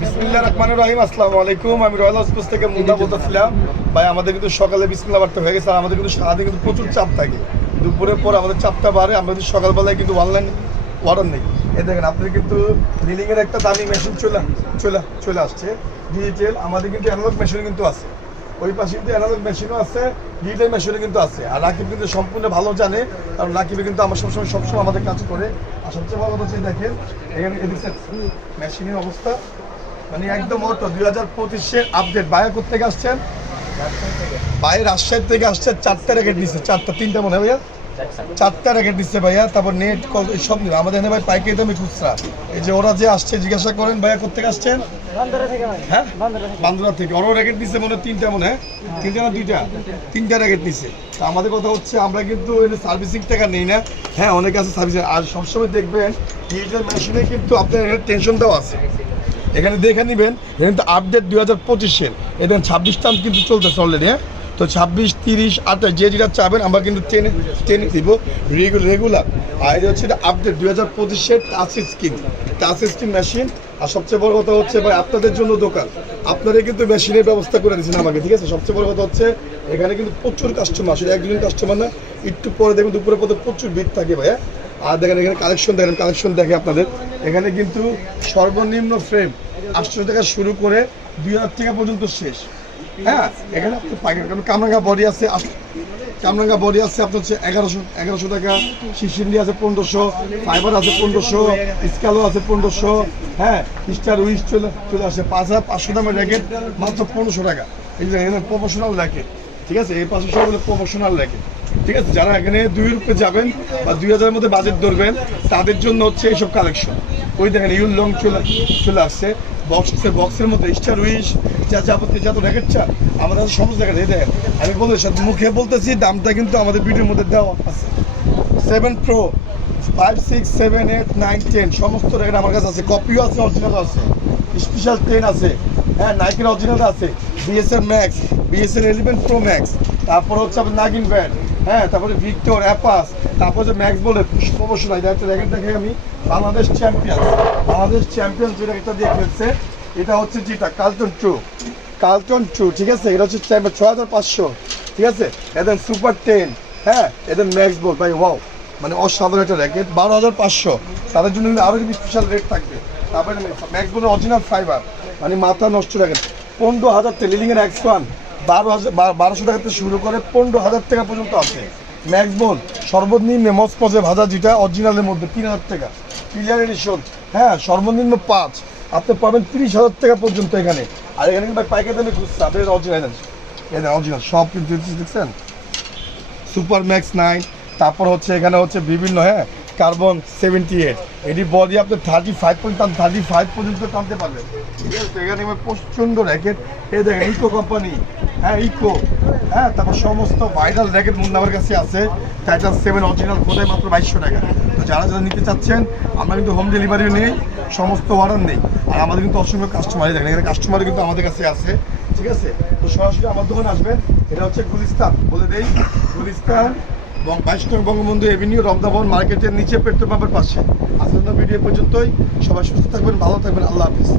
বিসমিল্লাহির রহমানির রহিম। আসসালামু আলাইকুম। আমি রয়্যাল হাউস থেকে মুন্না বলতেছিলাম। ভাই আমাদের কিন্তু সকালে বিসমিল্লাহ বাড়তে হয়ে গেছে। আর আমাদের কিন্তু সারাদিন কিন্তু প্রচুর চাপ থাকে। দুপুরের পর আমাদের চাপটা বাড়ে। আমরা কিন্তু সকালবেলায় কিন্তু অনলাইন অর্ডার নেই। এই দেখেন আপনি কিন্তু রিলিংয়ের একটা দামি মেশিন চলে আসছে ডিজিটাল। আমাদের কিন্তু অ্যানালগ মেশিন কিন্তু আছে, ওই পাশে কিন্তু অ্যানালগ মেশিনও আছে, ডিজিটাল মেশিনও কিন্তু আছে। আর রাকিব কিন্তু সম্পূর্ণ ভালো জানে, কারণ রাকিবে কিন্তু আমার সবসময় আমাদের কাজ করে। আর সবচেয়ে ভালো কথা হচ্ছে দেখেন এখানে মেশিনের অবস্থা মানে একদম অটো 2025-এর আপডেট। বাইরে কোথেকে আসছেন? বাইরে রাজশাহী থেকে আসছে। 4টা র্যাকেট নিচ্ছে, 3টা মনে হয় ভাইয়া, 4টা র্যাকেট দিচ্ছে ভাইয়া। তারপর নেট কল সব নিল আমাদের এখানে ভাই পাইকারি দামে খুচরা। এই যে ওরা যে আসছে জিজ্ঞাসা করেন ভাইয়া কোথেকে আসছেন? হ্যাঁ বান্দরা থেকে। ওরাও র্যাকেট দিচ্ছে মনে হয় 3টা, মনে হয় 3টা না 2টা, 3টা র্যাকেট নিচ্ছে। তো আমাদের কথা হচ্ছে আমরা কিন্তু সার্ভিসিং টাকা নেই না। হ্যাঁ অনেকে আছে সার্ভিসিং। আর সবসময় দেখবেন ডিজিটাল মেশিনে কিন্তু আপনার এখানে টেনশনটাও আছে। এখানে দেখে নেবেন কিন্তু আপডেট 2025-এর এখানে 26টা কিন্তু চলতেছে অলরেডি। হ্যাঁ তো 26, 30, 28 যে যেটা চাবেন আমরা কিন্তু টেনে দিব রেগুলার। আর এটা হচ্ছে আপডেট 2025-এর টাচ স্ক্রিন মেশিন। আর সবচেয়ে বড় কথা হচ্ছে ভাই আপনাদের জন্য দোকান, আপনারা কিন্তু মেশিনের ব্যবস্থা করে দিচ্ছেন আমাকে, ঠিক আছে? সবচেয়ে বড় কথা হচ্ছে এখানে কিন্তু প্রচুর কাস্টমার, আসলে একজন কাস্টমার না, একটু পরে দেখবেন দুপুরের পথে প্রচুর ভিড় থাকে ভাই। আর দেখেন এখানে কালেকশন দেখে আপনাদের এখানে কিন্তু সর্বনিম্ন ফ্রেম 800 টাকা শুরু করে 2000 টাকা পর্যন্ত শেষ। হ্যাঁ এখানে আপনার পাইকারি কামরাঙ্গা বডি আছে, আপনার হচ্ছে 1100 টাকা। শিশিন্ডি আছে 1500, ফাইবার আছে 1500, স্কালো আছে 1500। হ্যাঁ স্টার উইস চলে আসে 5500 দামের র্যাকেট মাত্র 1500 টাকা। এই যে এখানে প্রফেশনাল র্যাকেট, ঠিক আছে? এই পাশে সব প্রফেশনাল র্যাকেট, ঠিক আছে? যারা এখানে 2 রুপে যাবেন বা 2000-এর মধ্যে বাজেট ধরবেন তাদের জন্য হচ্ছে এইসব কালেকশন। ওই দেখেন ইউল লং চলে আসছে বক্সের মধ্যে স্টার উইশ যত র্যাকেট চান আমাদের সমস্ত র্যাকেট। এই দেখেন আমি মুখে বলতেছি, দামটা কিন্তু আমাদের ভিডিওর মধ্যে দেওয়া আছে। 7 Pro, 5, 6, 7, 8, 9, 10 সমস্ত র্যাকেট আমার কাছে আছে। কপিও আছে, অরিজিনালও আছে, স্পেশাল 10 আছে। হ্যাঁ নাইকের অরিজিনাল আছে, BSR max, BSR 11 Pro max, তারপর হচ্ছে আপনার নাগিন ব্যান্ড, হ্যাঁ তারপরে ভিক্টর অ্যাপাস, তারপর যে ম্যাক্স বলে প্রমোশনাল। একটা র্যাকেট দেখে আমি বাংলাদেশ চ্যাম্পিয়ন যে র্যাকেটটা দিয়ে খেলছে এটা হচ্ছে যেটা কার্লটন ট্রু, ঠিক আছে? এটা হচ্ছে 6500, ঠিক আছে? এদের সুপার 10, হ্যাঁ এদের ম্যাক্স বল ভাই ওয়াও, মানে অসাধারণ একটা র্যাকেট 12500। তাদের জন্য আরও কিছু স্পেশাল রেট থাকবে। তারপরে ম্যাক্স বলের অরিজিনাল ফাইবার, মানে মাথা নষ্ট র্যাকেট 15,000 টাকা। লিলিংয়ের X1 1200 টাকা থেকে শুরু করে 15,000 টাকা পর্যন্ত আছে। ম্যাক্স বল সর্বনিম্ন মজে ভাজা যেটা অরিজিনালের মধ্যে 3000 টাকা। ক্লিয়ার এডিশন, হ্যাঁ সর্বনিম্ন 5 আপনি পাবেন 30,000 টাকা পর্যন্ত এখানে। আর এখানে কিন্তু পাইকারি দামে খুঁজছে আপনাদের অরিজিনাল সব কিন্তু দেখছেন। সুপার ম্যাক্স 9, তারপর হচ্ছে এখানে হচ্ছে বিভিন্ন, হ্যাঁ কার্বন 78, এটি বডি আপনি 35 পর্যন্ত টানতে পারবেন, ঠিক আছে? তো এখানে প্রচণ্ড র্যাকেট। এই দেখেন ইকো কোম্পানি, হ্যাঁ ইকো, হ্যাঁ তারপর সমস্ত ভাইরাল র্যাকেট মুন্নার কাছে আছে। টাইটান 7 অরিজিনাল কোথায় মাত্র 2200 টাকা। তো যারা নিতে চাচ্ছেন আমরা কিন্তু হোম ডেলিভারিও নেই, সমস্ত অর্ডার নেই। আর আমাদের কিন্তু অসংখ্য কাস্টমারই দেখেন, এখানে কাস্টমারও কিন্তু আমাদের কাছে আছে, ঠিক আছে? তো সরাসরি আমার দোকানে আসবেন। এটা হচ্ছে গুলিস্তান, বলে দেই গুলিস্তান 22 নং বঙ্গবন্ধু এভিনিউ, রমদাভবন মার্কেটের নিচে পেট্রোল পাম্পের পাশে। আজকের ভিডিও পর্যন্তই। সবাই সুস্থ থাকবেন, ভালো থাকবেন, আল্লাহ হাফিজ।